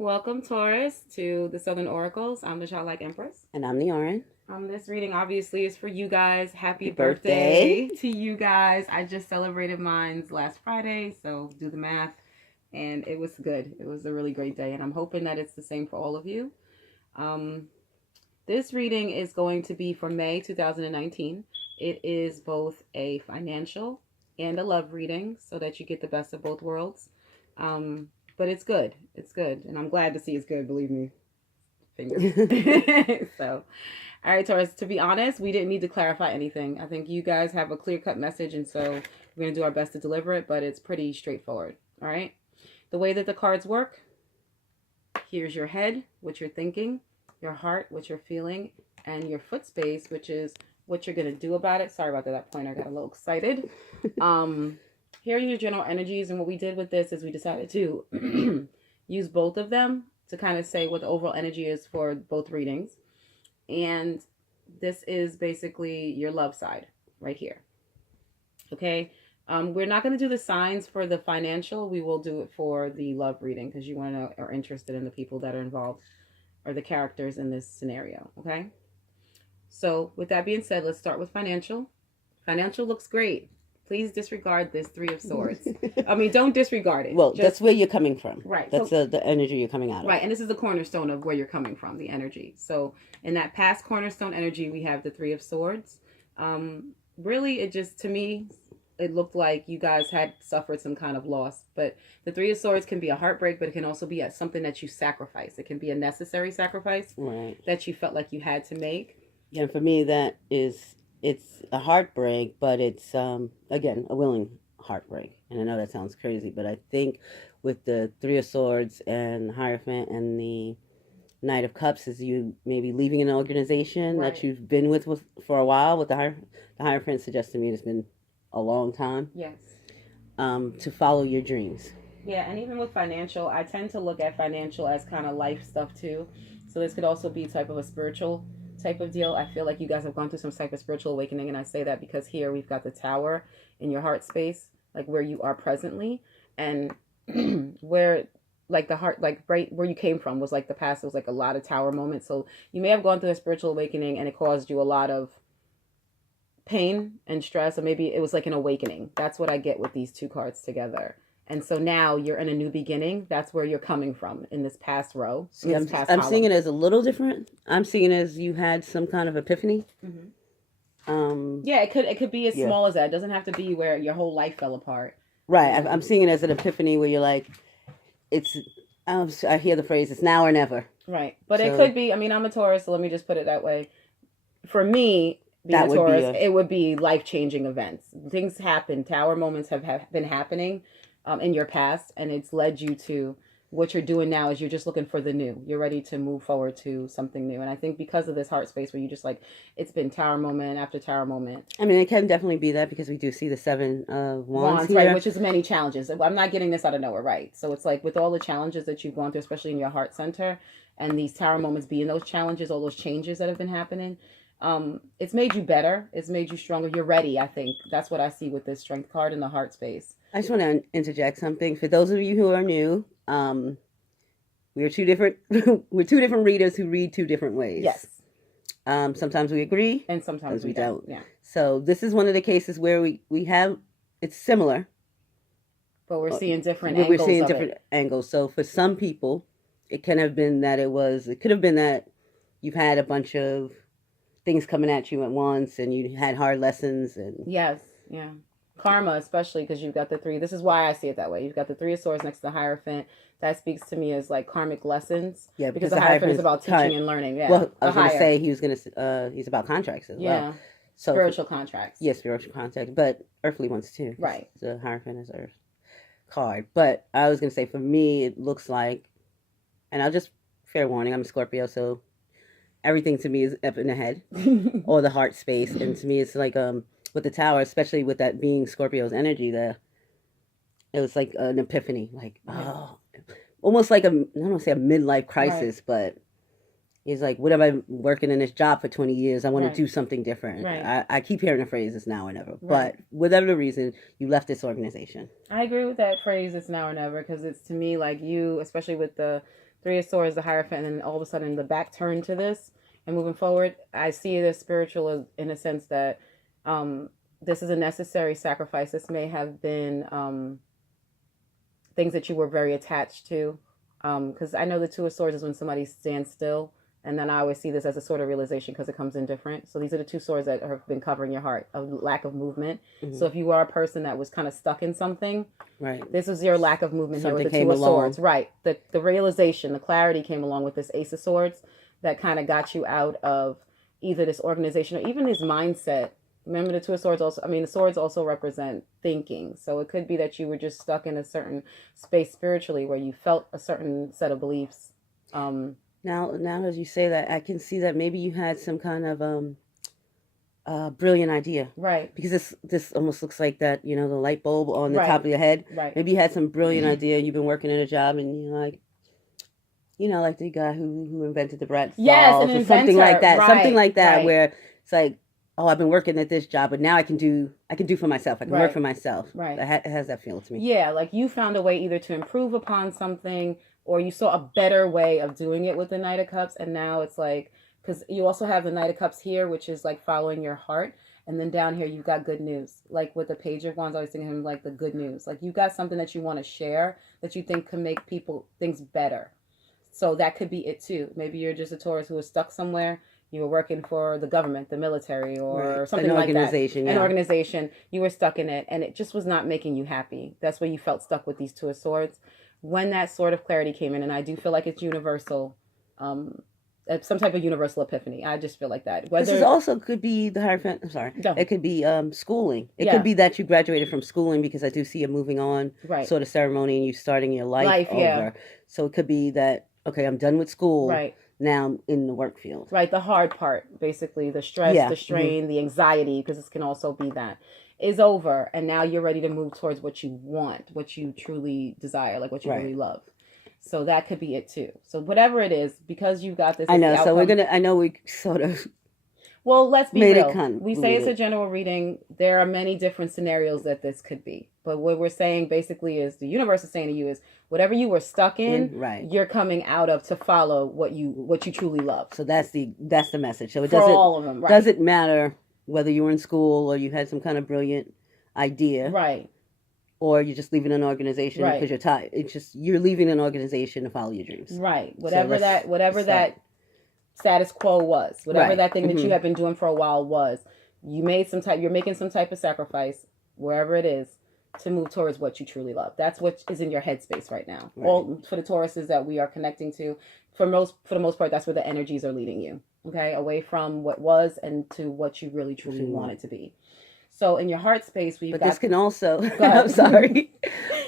Welcome, Taurus, to the Southern Oracles. I'm the Childlike Empress. And I'm the Orin. This reading obviously is for you guys. Happy birthday to you guys. I just celebrated mine's last Friday, so do the math. And it was good. It was a really great day, and I'm hoping that it's the same for all of you. This reading is going to be for May 2019. It is both a financial and a love reading so that you get the best of both worlds. But it's good. It's good. And I'm glad to see it's good, believe me. Fingers. So, all right, Taurus, to be honest, we didn't need to clarify anything. I think you guys have a clear-cut message, and so we're going to do our best to deliver it, but it's pretty straightforward. All right? The way that the cards work, here's your head, what you're thinking, your heart, what you're feeling, and your foot space, which is what you're going to do about it. Sorry about that. That pointer got a little excited. Here are your general energies, and what we did with this is we decided to use both of them to kind of say what the overall energy is for both readings. And this is basically your love side right here. Okay? We're not going to do the signs for the financial. We will do it for the love reading because you want to know or interested in the people that are involved or the characters in this scenario. Okay? So with that being said, let's start with financial. Financial looks great. Please disregard this Three of Swords. I mean, don't disregard it. Well, that's where you're coming from. Right. That's the energy you're coming out of. Right, and this is the cornerstone of where you're coming from, the energy. So in that past cornerstone energy, we have the Three of Swords. Really, it just, to me, it looked like you guys had suffered some kind of loss. But the Three of Swords can be a heartbreak, but it can also be something that you sacrifice. It can be a necessary sacrifice that you felt like you had to make. Yeah, for me, it's a heartbreak, but it's, again, a willing heartbreak. And I know that sounds crazy, but I think with the Three of Swords and Hierophant and the Knight of Cups is you maybe leaving an organization that you've been with for a while. With the Hierophant suggests to me it's been a long time. Yes. To follow your dreams. Yeah, and even with financial, I tend to look at financial as kind of life stuff too. So this could also be type of a spiritual type of deal. I feel like you guys have gone through some type of spiritual awakening, and I say that because here we've got the Tower in your heart space, like where you are presently, and where like the heart, like right where you came from was like the past. It was like a lot of Tower moments. So you may have gone through a spiritual awakening and it caused you a lot of pain and stress, or maybe it was like an awakening. That's what I get with these two cards together. And so now you're in a new beginning. That's where you're coming from in this past row. See, I'm seeing it as a little different. I'm seeing it as you had some kind of epiphany. Mm-hmm. Yeah, it could be as small as that. It doesn't have to be where your whole life fell apart. Right. I'm seeing it as an epiphany where you're like, I hear the phrase, it's now or never. Right. But it could be, I mean, I'm a Taurus, so let me just put it that way. For me, being a Taurus, it would be life-changing events. Things happen. Tower moments have been happening in your past, and it's led you to what you're doing now is you're just looking for the new. You're ready to move forward to something new. And I think because of this heart space where you just like, it's been Tower moment after Tower moment. I mean, it can definitely be that because we do see the Seven of Wands here. Right, which is many challenges. I'm not getting this out of nowhere, right? So it's like with all the challenges that you've gone through, especially in your heart center, and these Tower moments being those challenges, all those changes that have been happening, it's made you better. It's made you stronger. You're ready, I think. That's what I see with this Strength card in the heart space. I just want to interject something. For those of you who are new, we're two different readers who read two different ways. Yes. Sometimes we agree. And sometimes we don't. Yeah. So this is one of the cases where we have, it's similar. But we're seeing different angles. We're seeing different angles. So for some people, it could have been that you've had a bunch of things coming at you at once and you had hard lessons. And yes. Yeah. Karma, especially because you've got the three. This is why I see it that way. You've got the Three of Swords next to the Hierophant. That speaks to me as like karmic lessons. Yeah, because the Hierophant is about teaching and learning. Yeah. Well, I was going to say he's about contracts as well. Yeah. So spiritual contracts. Yes, spiritual contracts, but earthly ones too. Right. The Hierophant is Earth card. But I was going to say for me, it looks like, and I'll just, fair warning, I'm a Scorpio, so everything to me is up in the head or the heart space. And to me, it's like, with the Tower, especially with that being Scorpio's energy, it was like an epiphany, like almost like I don't want to say a midlife crisis, but it's like, what have I working in this job for 20 years? I want to do something different. Right. I keep hearing the phrase, it's now or never. But whatever the reason, you left this organization. I agree with that phrase, it's now or never, because it's to me like you, especially with the Three of Swords, the Hierophant, and then all of a sudden the back turn to this and moving forward. I see it as spiritual in a sense that this is a necessary sacrifice. This may have been things that you were very attached to. Because I know the Two of Swords is when somebody stands still. And then I always see this as a sort of realization because it comes in different. So these are the two swords that have been covering your heart, a lack of movement. Mm-hmm. So if you are a person that was kind of stuck in something, right, this was your lack of movement here with the Two of Swords. Right. The realization, the clarity came along with this Ace of Swords that kind of got you out of either this organization or even this mindset. Remember the Two of Swords also, the swords also represent thinking. So it could be that you were just stuck in a certain space spiritually where you felt a certain set of beliefs. Now, as you say that, I can see that maybe you had some kind of brilliant idea. Right. Because this almost looks like that, the light bulb on the top of your head. Right. Maybe you had some brilliant idea. You've been working in a job and you're like, like the guy who invented the Bratz dolls or something like that. Right. Something like that where it's like, oh, I've been working at this job, but now I can do for myself. I can work for myself. Right. It has that feel to me. Yeah, like you found a way either to improve upon something or you saw a better way of doing it with the Knight of Cups. And now it's like, because you also have the Knight of Cups here, which is like following your heart. And then down here, you've got good news. Like with the Page of Wands, I always think of him like the good news. Like you got something that you want to share that you think can make things better. So that could be it too. Maybe you're just a Taurus who was stuck somewhere. You were working for the government, the military, or something like that. An organization. You were stuck in it, and it just was not making you happy. That's where you felt stuck with these Two of Swords. When that sort of clarity came in, and I do feel like it's universal, some type of universal epiphany. I just feel like that. This is also could be the Hierophant. I'm sorry. No. It could be schooling. It could be that you graduated from schooling because I do see a moving on sort of ceremony and you starting your life over. Yeah. So it could be that, okay, I'm done with school. Right. Now I'm in the work field. Right. The hard part, basically, the stress, the strain, the anxiety, because this can also be that, is over. And now you're ready to move towards what you want, what you truly desire, like what you really love. So that could be it too. So whatever it is, because you've got this. I know. So I know we sort of. Well, let's be real. We say it's a general reading. There are many different scenarios that this could be. But what we're saying basically is the universe is saying to you is whatever you were stuck in, you're coming out of to follow what you truly love. So that's the message. So it doesn't, all of them, doesn't matter whether you were in school or you had some kind of brilliant idea. Right. Or you're just leaving an organization because you're tired. It's just you're leaving an organization to follow your dreams. Right. Whatever that status quo was, whatever that thing that you have been doing for a while was, you're making some type of sacrifice, wherever it is, to move towards what you truly love. That's what is in your headspace right now. Right. All for the Tauruses that we are connecting to, for the most part, that's where the energies are leading you. Okay, away from what was and to what you really truly want it to be. So in your heart space, we've got... But this can also... I'm sorry.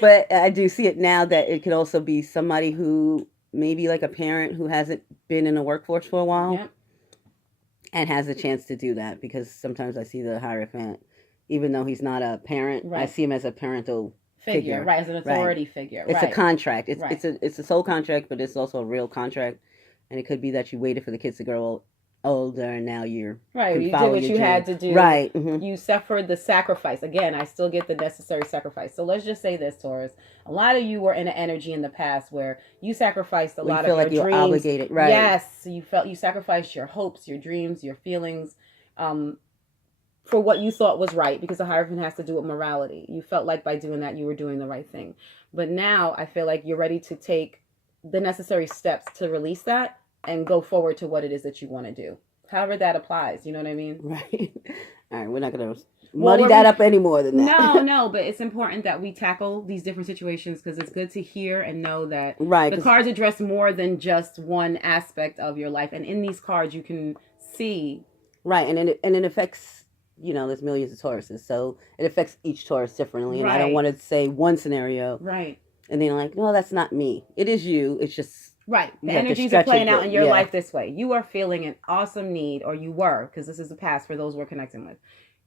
But I do see it now that it could also be somebody who, maybe like a parent who hasn't been in the workforce for a while and has a chance to do that. Because sometimes I see the Hierophant, even though he's not a parent, I see him as a parental figure. Right, as an authority figure. It's a contract. It's a soul contract, but it's also a real contract. And it could be that you waited for the kids to grow older and now you're you did what you had to do. Right. You suffered the sacrifice. Again, I still get the necessary sacrifice. So let's just say this, Taurus. A lot of you were in an energy in the past where you sacrificed a lot of your dreams. You feel like you're obligated, right? Yes. You sacrificed your hopes, your dreams, your feelings, for what you thought was right, because the Hierophant has to do with morality. You felt like by doing that you were doing the right thing. But now I feel like you're ready to take the necessary steps to release that and go forward to what it is that you want to do. However that applies, you know what I mean? Right. All right, we're not going to muddy that up any more than that. No, but it's important that we tackle these different situations because it's good to hear and know that the cards address more than just one aspect of your life. And in these cards, you can see... Right, and it affects... there's millions of Tauruses, so it affects each Taurus differently. And I don't want to say one scenario. Right. And then like, no, that's not me. It is you. It's just... Right. The energies are playing out in your life this way. You are feeling an awesome need, or you were, because this is the past for those we're connecting with.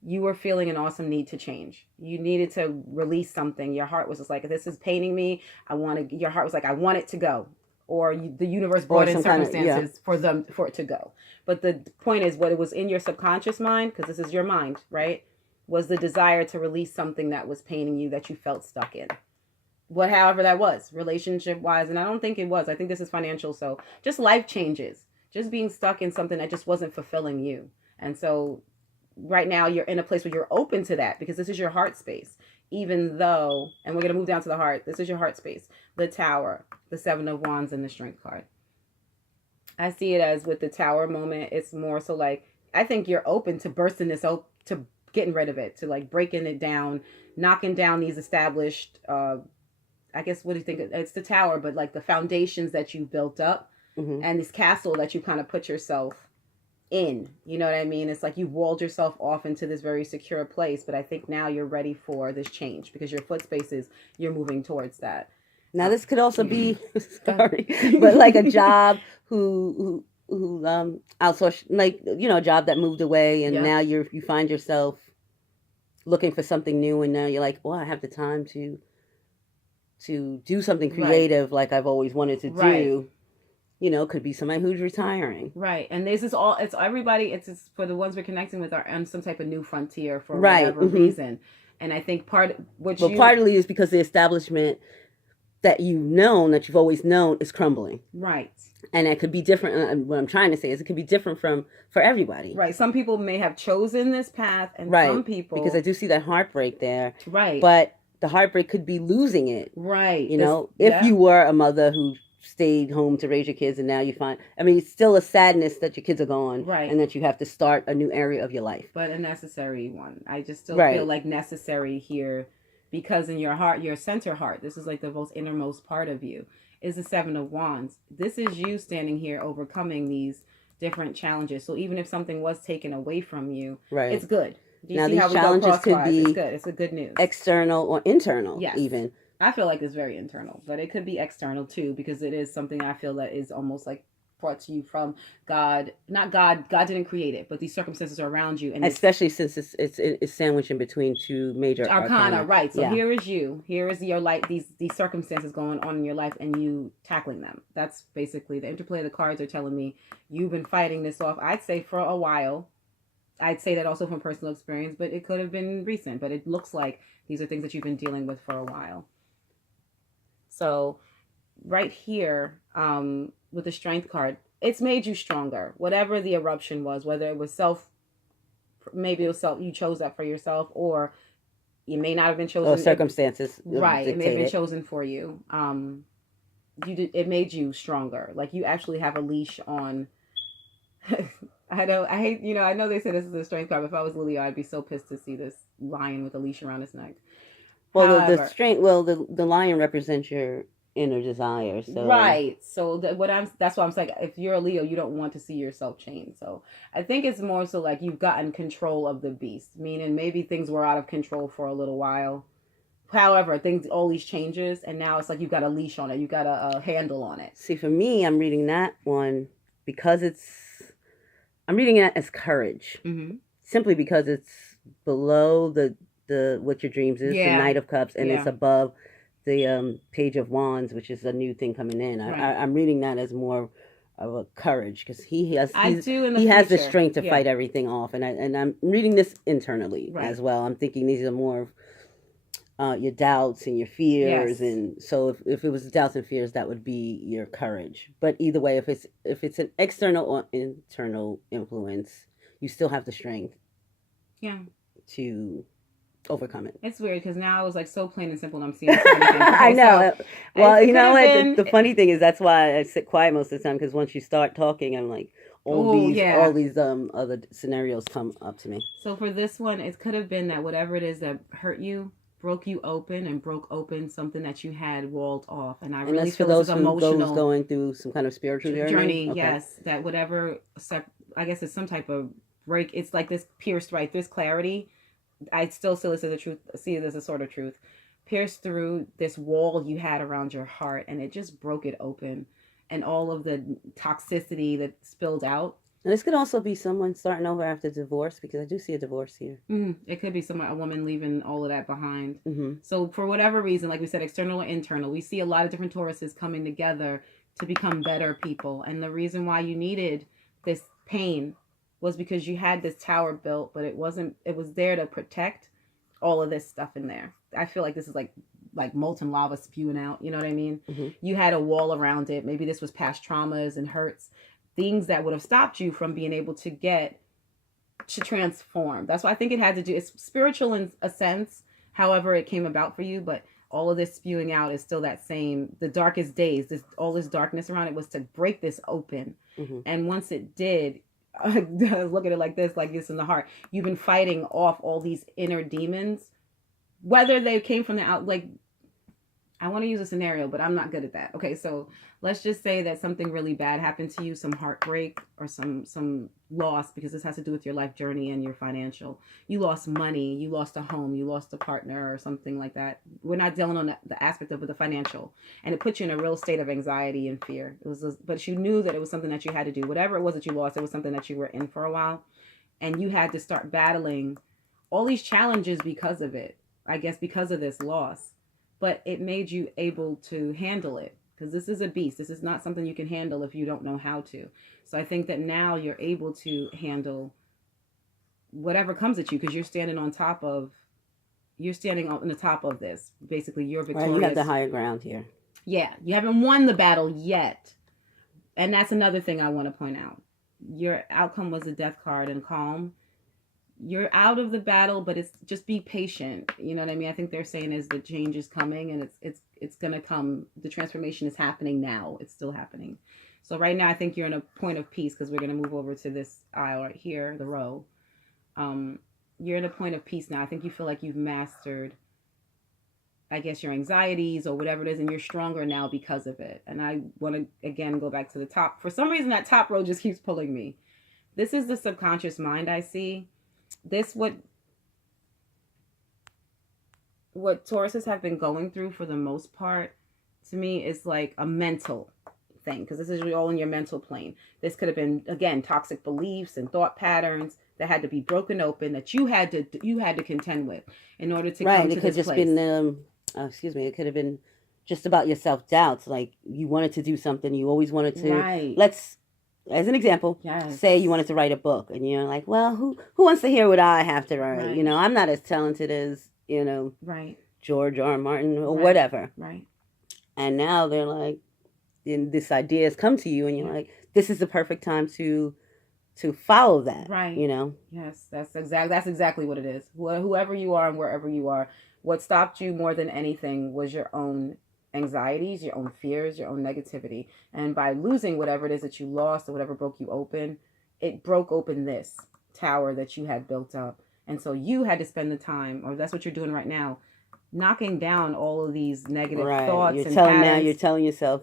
You were feeling an awesome need to change. You needed to release something. Your heart was just like, this is paining me. Your heart was like, I want it to go. Or the universe brought in circumstances for it to go. But the point is, what it was in your subconscious mind, because this is your mind, right? Was the desire to release something that was paining you, that you felt stuck in. however that was, relationship wise. And I don't think it was. I think this is financial. So just life changes, just being stuck in something that just wasn't fulfilling you. And so right now you're in a place where you're open to that because this is your heart space. Even though, and we're going to move down to the heart, this is your heart space, the Tower, the Seven of Wands, and the Strength card. I see it as with the Tower moment, it's more so like, I think you're open to bursting this out, to getting rid of it, to like breaking it down, knocking down these established, I guess, what do you think? It's the Tower, but like the foundations that you built up and this castle that you kind of put yourself in. You know what I mean? It's like you walled yourself off into this very secure place, but I think now you're ready for this change because your foot spaces, you're moving towards that. Now this could also be sorry, but like a job who outsourced, like, you know, a job that moved away, and now you find yourself looking for something new, and now you're like, well, I have the time to do something creative, like I've always wanted to do. You know, could be somebody who's retiring. Right. And this is all, it's everybody, it's for the ones we're connecting with are on some type of new frontier for whatever reason. And I think partly is because the establishment that that you've always known is crumbling. Right. And it could be different. What I'm trying to say is it could be different for everybody. Right. Some people may have chosen this path, and some people, because I do see that heartbreak there. Right. But the heartbreak could be losing it. Right. You know, if you were a mother who stayed home to raise your kids, and now you find, I mean, it's still a sadness that your kids are gone, and that you have to start a new area of your life, but a necessary one. I just still feel like necessary here, because in your heart, your center heart, this is like the most innermost part of you, is the Seven of Wands. This is you standing here overcoming these different challenges. So even if something was taken away from you, it's good. Do you now see these how we challenges could be it's good. It's a good news, external or internal. Even I feel like it's very internal, but it could be external too, because it is something I feel that is almost like brought to you from God. Not God. God didn't create it, but these circumstances are around you, and especially since it's sandwiched in between two major arcana. Right. So here is you. Here is your life. These circumstances going on in your life, and you tackling them. That's basically the interplay of the cards are telling me you've been fighting this off. I'd say for a while. I'd say that also from personal experience, but it could have been recent. But it looks like these are things that you've been dealing with for a while. So right here, with the Strength card, it's made you stronger. Whatever the eruption was, whether it was maybe it was you chose that for yourself, or you may not have been chosen. Or circumstances. Right. It may have been chosen for you. It made you stronger. Like you actually have a leash on. I know they say this is a Strength card, but if I was Leo, I'd be so pissed to see this lion with a leash around his neck. Well, the strength. Well, the lion represents your inner desire. So right. So that's why I'm saying, if you're a Leo, you don't want to see yourself chained. So I think it's more so like you've gotten control of the beast, meaning maybe things were out of control for a little while. However, all these changes, and now it's like you got a leash on it, you got a handle on it. See, for me, I'm reading that one because I'm reading it as courage, simply because it's below the what your dreams is, the Knight of Cups, and it's above the Page of Wands, which is a new thing coming in. I'm reading that as more of a courage, because he has the strength to fight everything off, and I'm reading this internally as well. I'm thinking these are more of your doubts and your fears, and so if it was doubts and fears, that would be your courage. But either way, if it's an external or internal influence, you still have the strength to overcome it. It's weird because now it was like so plain and simple, and I'm seeing so many things. Okay, I know. Well, you know what? The funny thing is, that's why I sit quiet most of the time, because once you start talking, I'm like, all these other scenarios come up to me. So for this one, it could have been that whatever it is that hurt you broke you open and broke open something that you had walled off. And I really feel this is emotional. Those going through some kind of spiritual journey. Okay. Yes, that whatever, I guess it's some type of break. It's like this pierced, right? This clarity. I still see this as a truth. See it as a sort of truth. Pierced through this wall you had around your heart, and it just broke it open, and all of the toxicity that spilled out. And this could also be someone starting over after divorce, because I do see a divorce here. It could be a woman leaving all of that behind. So for whatever reason, like we said, external or internal, we see a lot of different Tauruses coming together to become better people. And the reason why you needed this pain was because you had this tower built, but it was there to protect all of this stuff in there. I feel like this is like like molten lava spewing out. You know what I mean? Mm-hmm. You had a wall around it. Maybe this was past traumas and hurts, things that would have stopped you from being able to get to transform. That's why I think it had to do. It's spiritual in a sense, however it came about for you, but all of this spewing out is still that same. The darkest days, all this darkness around it was to break this open, Mm-hmm. and once it did. Look at it like this in the heart. You've been fighting off all these inner demons, whether they came from the out. Like, I want to use a scenario, but I'm not good at that. Okay, so let's just say that something really bad happened to you, some heartbreak or some loss, because this has to do with your life journey and your financial. You lost money, you lost a home, you lost a partner or something like that. We're not dealing on the aspect of it, the financial, and it put you in a real state of anxiety and fear. But you knew that it was something that you had to do. Whatever it was that you lost, it was something that you were in for a while, and you had to start battling all these challenges because of it. I guess because of this loss. But it made you able to handle it, because this is a beast. This is not something you can handle if you don't know how to. So I think that now you're able to handle whatever comes at you, because you're standing on the top of this. Basically, you're victorious. Right, you have the higher ground here. Yeah, you haven't won the battle yet. And that's another thing I want to point out. Your outcome was a death card and calm. You're out of the battle, but it's just be patient. You know what I mean? I think they're saying is the change is coming, and it's gonna come. The transformation is happening now. It's still happening. So right now, I think you're in a point of peace, because we're gonna move over to this aisle right here, the row. You're in a point of peace now. I think you feel like you've mastered, I guess, your anxieties or whatever it is, and you're stronger now because of it. And I want to again go back to the top. For some reason, that top row just keeps pulling me. This is the subconscious mind I see. This what Tauruses have been going through for the most part, to me, is like a mental thing, because this is all in your mental plane. This could have been, again, toxic beliefs and thought patterns that had to be broken open, that you had to contend with in order to come to this place. Right, it could just been it could have been just about your self-doubts, like you wanted to do something, you always wanted to. Right. As an example, yes. Say you wanted to write a book, and you're like, well, who wants to hear what I have to write? Right. You know, I'm not as talented as, right. George R. Martin or right. whatever. Right. And now they're like, and this idea has come to you, and you're like, this is the perfect time to follow that. Right. Yes, that's exactly what it is. Whoever you are and wherever you are, what stopped you more than anything was your own anxieties, your own fears, your own negativity. And by losing whatever it is that you lost or whatever broke you open, it broke open this tower that you had built up. And so you had to spend the time, or that's what you're doing right now, knocking down all of these negative thoughts and patterns. You're telling yourself,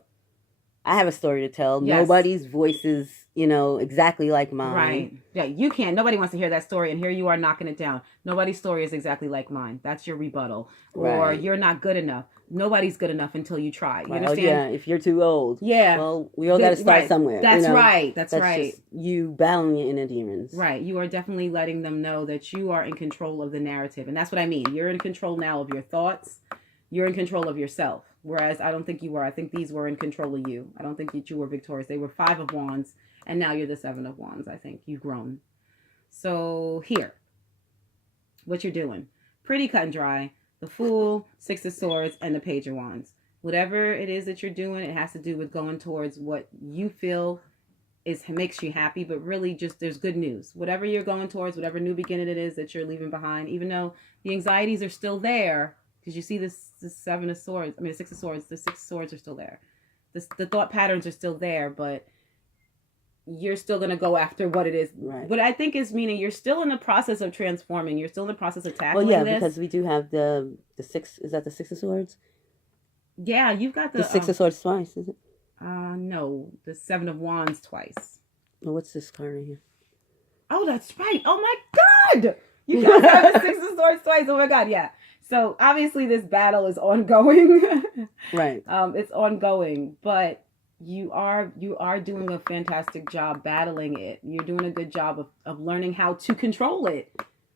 I have a story to tell. Yes. Nobody's voice is, exactly like mine. Right. Yeah, you can't. Nobody wants to hear that story, and here you are knocking it down. Nobody's story is exactly like mine. That's your rebuttal. Or Right. You're not good enough. Nobody's good enough until you try. You understand? Oh, yeah, if you're too old. Yeah. Well, we all got to start somewhere. That's right. That's right. Just you battling your inner demons. Right. You are definitely letting them know that you are in control of the narrative. And that's what I mean. You're in control now of your thoughts. You're in control of yourself. Whereas I don't think you were. I think these were in control of you. I don't think that you were victorious. They were 5 of Wands, and now you're the 7 of Wands. I think you've grown. So here, what you're doing. Pretty cut and dry. The Fool, 6 of Swords, and the Page of Wands. Whatever it is that you're doing, it has to do with going towards what you feel makes you happy, but really just there's good news. Whatever you're going towards, whatever new beginning it is that you're leaving behind, even though the anxieties are still there, because you see this 7 of Swords, the 6 of Swords, the 6 of Swords are still there. The thought patterns are still there, but you're still going to go after what it is. Right. But I think it's meaning you're still in the process of transforming. You're still in the process of tackling this. Well, yeah, because we do have the 6, is that the 6 of Swords? Yeah, you've got the 6 of Swords twice, is it? No, the 7 of Wands twice. Well, what's this card right here? Oh, that's right. Oh my God! You guys have the 6 of Swords twice. Oh my God, yeah. So obviously this battle is ongoing. Right. It's ongoing, but you are doing a fantastic job battling it. You're doing a good job of learning how to control it.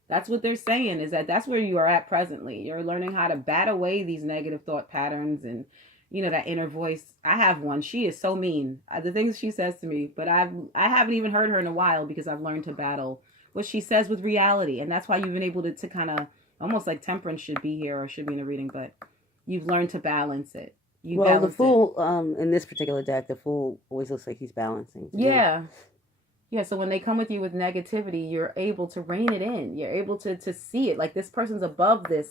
That's what they're saying, is that's where you are at presently. You're learning how to bat away these negative thought patterns and, that inner voice. I have one. She is so mean. The things she says to me, but I haven't even heard her in a while, because I've learned to battle what she says with reality. And that's why you've been able to kind of, almost like Temperance should be here or should be in a reading, but You've learned to balance it. You Well, the balance it. Fool, in this particular deck, the Fool always looks like he's balancing. to me. Yeah. Yeah, so when they come with you with negativity, you're able to rein it in. You're able to see it. Like, this person's above this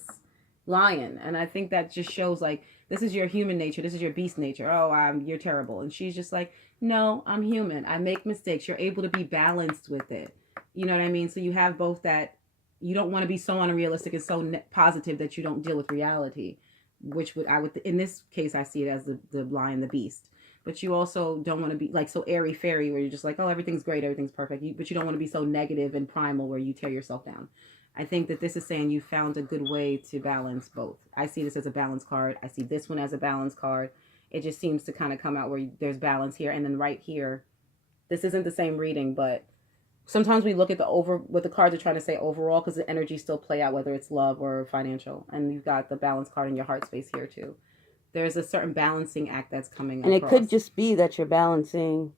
lion. And I think that just shows, like, this is your human nature. This is your beast nature. Oh, you're terrible. And she's just like, no, I'm human. I make mistakes. You're able to be balanced with it. You know what I mean? So you have both that. You don't want to be so unrealistic and so positive that you don't deal with reality, which would in this case, I see it as the lion, the beast. But you also don't want to be like so airy fairy where you're just like, oh, everything's great, everything's perfect. But you don't want to be so negative and primal where you tear yourself down. I think that this is saying you found a good way to balance both. I see this as a balance card. I see this one as a balance card. It just seems to kind of come out where there's balance here. And then right here, this isn't the same reading, but sometimes we look at what the cards are trying to say overall because the energies still play out, whether it's love or financial. And you've got the balance card in your heart space here too. There's a certain balancing act that's coming And across. it could just be that you're balancing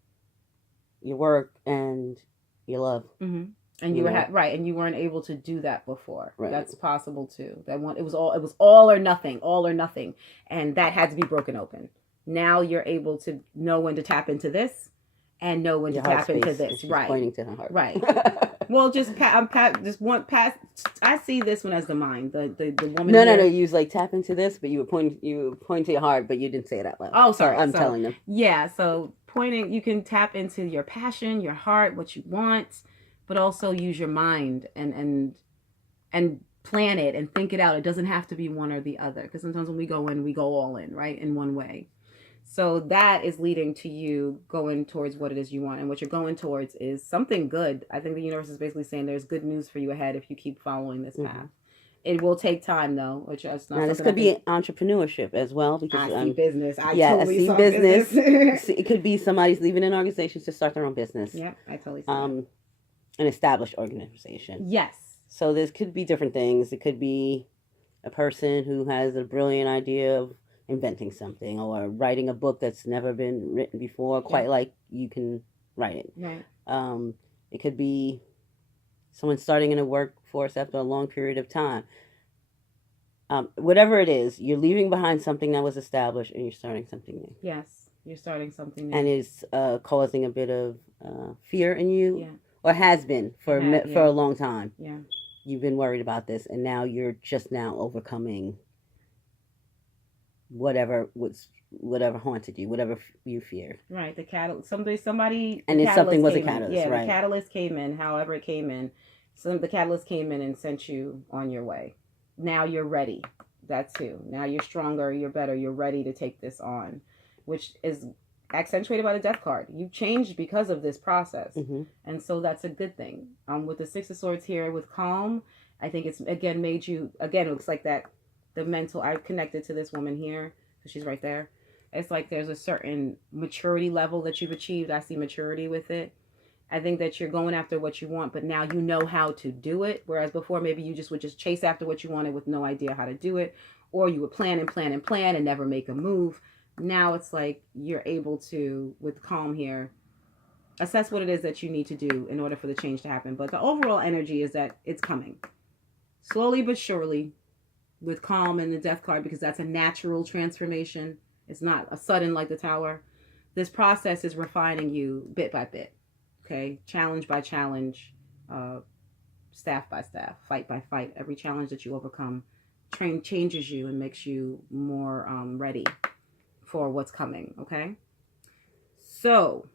your work and your love. Mm-hmm. And you were right, and you weren't able to do that before. Right. That's possible too. It was all or nothing, and that had to be broken open. Now you're able to know when to tap into this, and know when to tap into this. Right, pointing to her heart. Right. Well, I see this one as the mind, the woman. No. You was like tap into this, but you were pointing to your heart, but you didn't say it out loud. Oh, sorry. So I'm telling them. Yeah. So pointing, you can tap into your passion, your heart, what you want, but also use your mind and plan it and think it out. It doesn't have to be one or the other, because sometimes when we go in, we go all in, right, in one way. So that is leading to you going towards what it is you want. And what you're going towards is something good. I think the universe is basically saying there's good news for you ahead if you keep following this path. It will take time, though, which is not. Now, this could be entrepreneurship as well. Because I see business. I see business. It could be somebody's leaving an organization to start their own business. Yep, I totally see that. An established organization. Yes. So this could be different things. It could be a person who has a brilliant idea of inventing something or writing a book that's never been written before, quite like you can write it. Right. It could be someone starting in a workforce after a long period of time. Whatever it is, you're leaving behind something that was established and you're starting something new. Yes, you're starting something new. And it's causing a bit of fear in you. Yeah. Or has been for a long time. Yeah. You've been worried about this, and now you're just now overcoming whatever haunted you, whatever you feared. Right. The catalyst. Somebody. And if something was a catalyst, yeah, right? The catalyst came in. However, it came in. The catalyst came in and sent you on your way. Now you're ready. That's who. Now you're stronger. You're better. You're ready to take this on, which is accentuated by the death card. You've changed because of this process. Mm-hmm. And so that's a good thing. With the Six of Swords here with calm, I think it's again made you, again, it looks like that the mental, I connected to this woman here because she's right there. It's like there's a certain maturity level that you've achieved. I see maturity with it. I think that you're going after what you want, but now you know how to do it. Whereas before, maybe you would just chase after what you wanted with no idea how to do it. Or you would plan and never make a move. Now it's like you're able to, with calm here, assess what it is that you need to do in order for the change to happen. But the overall energy is that it's coming. Slowly but surely, with calm and the death card, because that's a natural transformation. It's not a sudden like the Tower. This process is refining you bit by bit. Okay? Challenge by challenge, staff by staff, fight by fight. Every challenge that you overcome changes you and makes you more ready for what's coming, okay? So,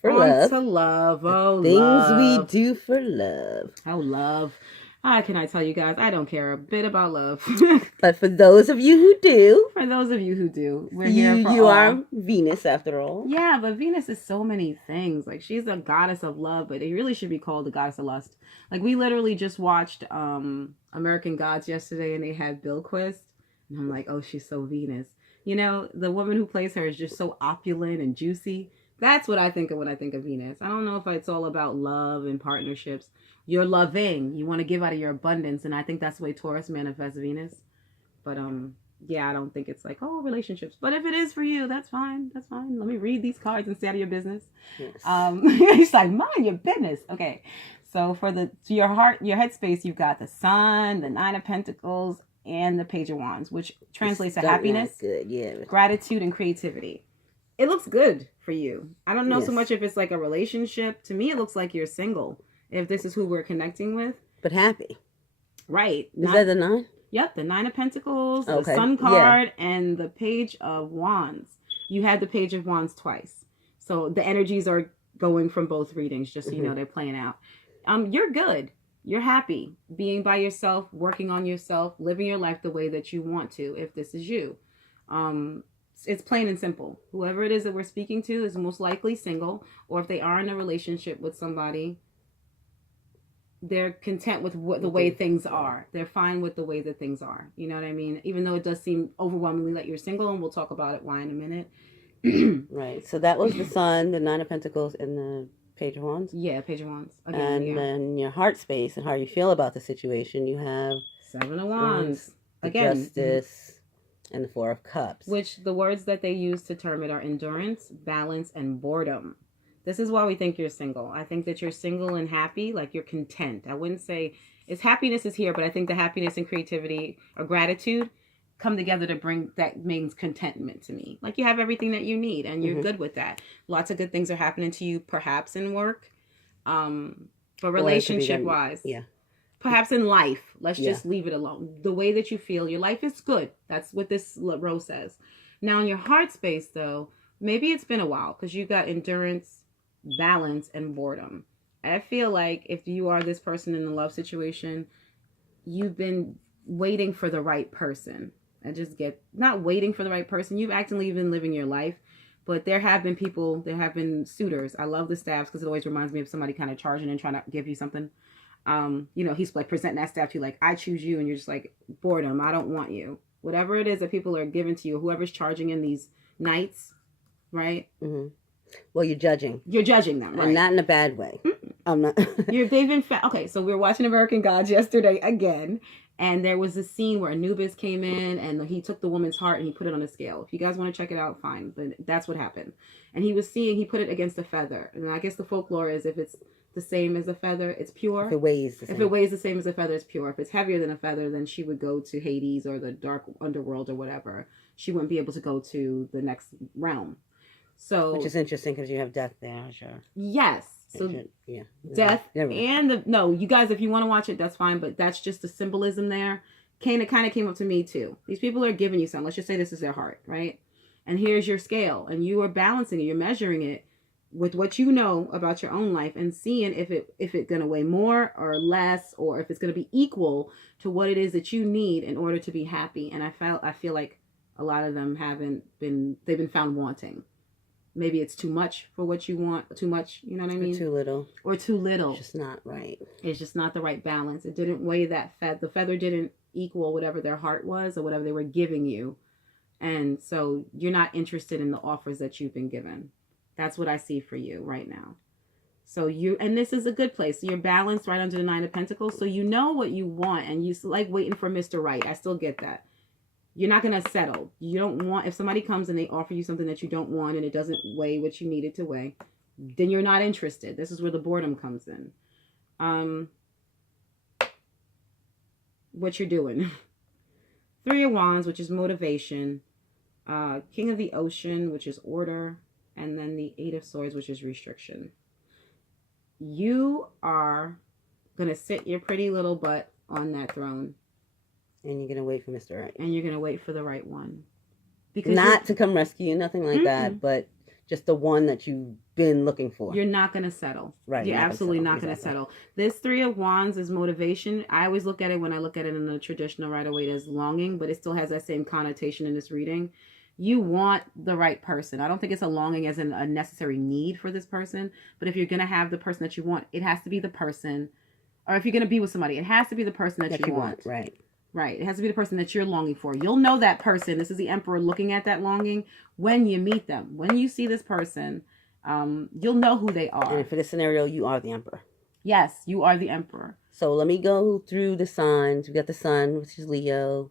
for on to love. Oh, things love. we do for love. Oh, love. How can I tell you guys? I don't care a bit about love. But for those of you who do, we're here for you all. are Venus after all. Yeah, but Venus is so many things. Like, she's a goddess of love, but it really should be called the goddess of lust. Like, we literally just watched American Gods yesterday, and they had Bilquist, and I'm like, oh, she's so Venus. You know, the woman who plays her is just so opulent and juicy. That's what I think of when I think of Venus. I don't know if it's all about love and partnerships. You're loving. You want to give out of your abundance. And I think that's the way Taurus manifests Venus. But, yeah, I don't think it's like, oh, relationships. But if it is for you, that's fine. That's fine. Let me read these cards and stay out of your business. Yes. It's like, mind your business. Okay. So for your heart, your headspace, you've got the Sun, the Nine of Pentacles, and the Page of Wands, which translates to Starting out happiness, good, yeah. gratitude, and creativity. It looks good for you. I don't know so Yes. much if it's like a relationship. To me, it looks like you're single. If this is who we're connecting with. But happy. Right. Is that the 9? Yep, the 9 of Pentacles, Okay. the Sun card, and the Page of Wands. You had the Page of Wands twice. So the energies are going from both readings, just so you know they're playing out. You're good. You're happy being by yourself, working on yourself, living your life the way that you want to, if this is you. It's plain and simple. Whoever it is that we're speaking to is most likely single, or if they are in a relationship with somebody, they're content with the way things are. They're fine with the way that things are. You know what I mean? Even though it does seem overwhelmingly that you're single, and we'll talk about it why in a minute. Right. So that was the Sun, the 9 of Pentacles, and the Page of Wands. Yeah, Page of Wands. Again, and then your heart space and how you feel about the situation, you have 7 of Wands. The Again. Justice and the 4 of Cups. Which the words that they use to term it are endurance, balance, and boredom. This is why we think you're single. I think that you're single and happy, like you're content. I wouldn't say happiness is here, but I think the happiness and creativity or gratitude come together to bring that means contentment to me. Like you have everything that you need and you're good with that. Lots of good things are happening to you, perhaps in work, but relationship wise. Yeah. Perhaps in life, let's just leave it alone. The way that you feel, your life is good. That's what this row says. Now in your heart space though, maybe it's been a while because you got endurance, balance, and boredom. I feel like if you are this person in a love situation, you've been waiting for the right person. Not waiting for the right person. You've actively been living your life, but there have been suitors. I love the staffs because it always reminds me of somebody kind of charging and trying to give you something. He's like presenting that staff to you like, I choose you, and you're just like, boredom, I don't want you. Whatever it is that people are giving to you, whoever's charging in these nights, right? Mm-hmm. Well, you're judging. You're judging them, right? And not in a bad way. I'm not. They've been okay. So we were watching American Gods yesterday again, and there was a scene where Anubis came in and he took the woman's heart and he put it on a scale. If you guys want to check it out, fine. But that's what happened. And he put it against a feather. And I guess the folklore is if it's the same as a feather, it's pure. If it weighs the same. If it weighs the same as a feather, it's pure. If it's heavier than a feather, then she would go to Hades or the dark underworld or whatever. She wouldn't be able to go to the next realm. So, which is interesting because you have death there, sure. Yes. So yeah, death and you guys, if you want to watch it, that's fine. But that's just the symbolism there. It kind of came up to me too. These people are giving you something. Let's just say this is their heart, right? And here's your scale, and you are balancing it. You're measuring it with what you know about your own life and seeing if it's going to weigh more or less, or if it's going to be equal to what it is that you need in order to be happy. And I feel like a lot of them they've been found wanting. Maybe it's too much for what you want. Too much, you know what I mean? Or too little. Or too little. It's just not right. It's just not the right balance. It didn't weigh that the feather didn't equal whatever their heart was or whatever they were giving you. And so you're not interested in the offers that you've been given. That's what I see for you right now. So and this is a good place. You're balanced right under the 9 of Pentacles. So you know what you want and you like waiting for Mr. Right. I still get that. You're not going to settle. You don't want, if somebody comes and they offer you something that you don't want and it doesn't weigh what you need it to weigh, then you're not interested. This is where the boredom comes in. What you're doing. 3 of Wands, which is motivation. King of the Ocean, which is order. And then the 8 of Swords, which is restriction. You are going to sit your pretty little butt on that throne. And you're going to wait for Mr. Right. And you're going to wait for the right one. Because not to come rescue you, nothing like that, but just the one that you've been looking for. You're not going to settle. Right. You're absolutely not going to settle. This 3 of Wands is motivation. I always look at it when I look at it in the traditional Rider-Waite as longing, but it still has that same connotation in this reading. You want the right person. I don't think it's a longing as in a necessary need for this person, but if you're going to have the person that you want, it has to be the person, or if you're going to be with somebody, it has to be the person that you want. Right. Right. It has to be the person that you're longing for. You'll know that person. This is the Emperor looking at that longing when you meet them. When you see this person, you'll know who they are. And for this scenario, you are the Emperor. Yes, you are the Emperor. So let me go through the signs. We got the Sun, which is Leo.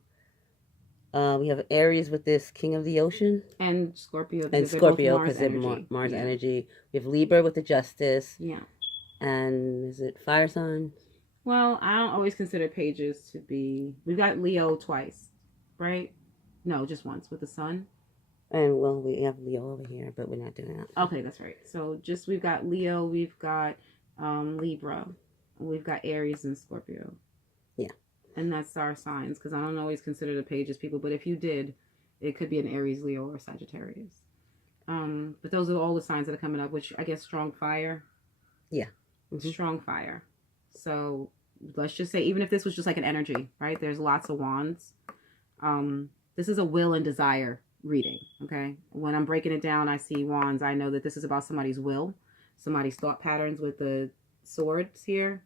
We have Aries with this King of the Ocean. And Scorpio. And Scorpio because they're Mars energy. We have Libra with the Justice. Yeah. And is it Fire sign? Well, I don't always consider pages to be. We've got Leo twice, right? No, just once with the sun. And well, we have Leo over here, but we're not doing that. Okay, that's right. So just we've got Leo, we've got Libra, we've got Aries and Scorpio. Yeah. And that's our signs, because I don't always consider the pages people, but if you did, it could be an Aries, Leo, or Sagittarius. But those are all the signs that are coming up, which I guess strong fire. Yeah. Mm-hmm. Strong fire. So let's just say, even if this was just like an energy, right? There's lots of wands. This is a will and desire reading, okay? When I'm breaking it down, I see wands. I know that this is about somebody's will, somebody's thought patterns with the swords here,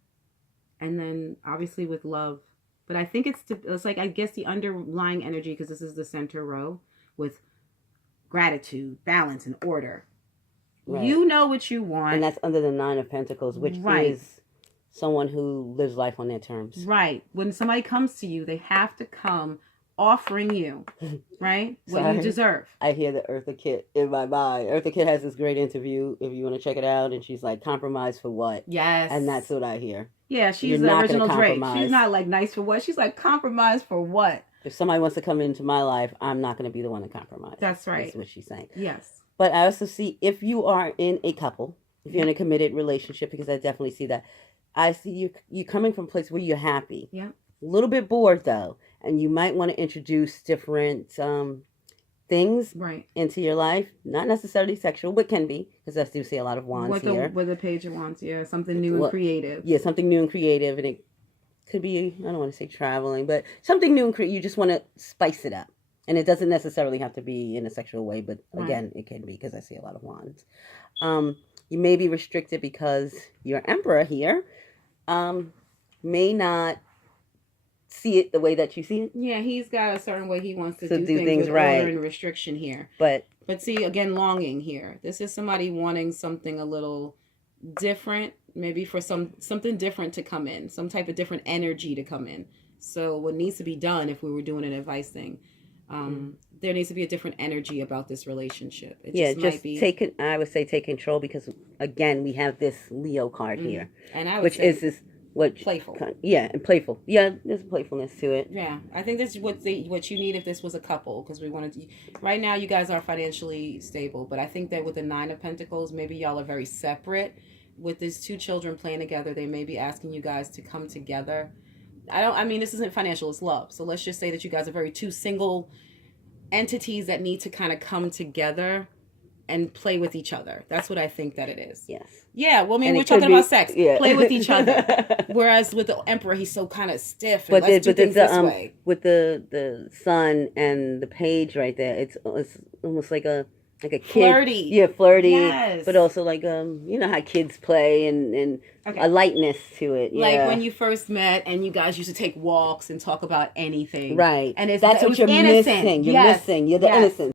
and then obviously with love. But I think it's like, I guess the underlying energy, because this is the center row, with gratitude, balance, and order. Right. You know what you want. And that's under the Nine of Pentacles, which is someone who lives life on their terms. Right. When somebody comes to you, they have to come offering you, right? What you deserve. I hear the Eartha Kitt in my mind. Eartha Kitt has this great interview, if you want to check it out, and she's like, compromise for what? Yes. And that's what I hear. Yeah, she's the original Drake. She's not like nice for what? She's like, compromise for what? If somebody wants to come into my life, I'm not going to be the one to compromise. That's right. That's what she's saying. Yes. But I also see, if you are in a couple, if you're in a committed relationship, because I definitely see that, I see you coming from a place where you're happy. Yeah. A little bit bored, though. And you might want to introduce different things into your life. Not necessarily sexual, but can be. Because I do see a lot of wands here. With the page of wands, yeah. Something new and creative. Yeah, something new and creative. And it could be, I don't want to say traveling, but something new and creative. You just want to spice it up. And it doesn't necessarily have to be in a sexual way, but again, it can be, because I see a lot of wands. You may be restricted because your emperor here may not see it the way that you see it. Yeah, he's got a certain way he wants to do things with order and restriction here. But see, again, longing here. This is somebody wanting something a little different, maybe for something different to come in, some type of different energy to come in. So what needs to be done, if we were doing an advice thing, there needs to be a different energy about this relationship. I would say take control, because again, we have this Leo card here, and I would say playful. And playful. Yeah, there's playfulness to it. Yeah, I think this is what you need if this was a couple, because we wanted to. Right now, you guys are financially stable, but I think that with the Nine of Pentacles, maybe y'all are very separate. With these two children playing together, they may be asking you guys to come together. This isn't financial, it's love. So let's just say that you guys are two single entities that need to kind of come together and play with each other. That's what I think that it is. Yes. Yeah, well, we're talking about sex. Yeah. Play with each other. Whereas with the emperor, he's so kind of stiff. And let's do things this way. With the sun and the page right there, it's almost like a kid. Flirty. Yeah, flirty. Yes. But also like you know how kids play and a lightness to it. Yeah. Like when you first met and you guys used to take walks and talk about anything. Right. And that's what you're innocent. missing. You're missing. You're the innocent.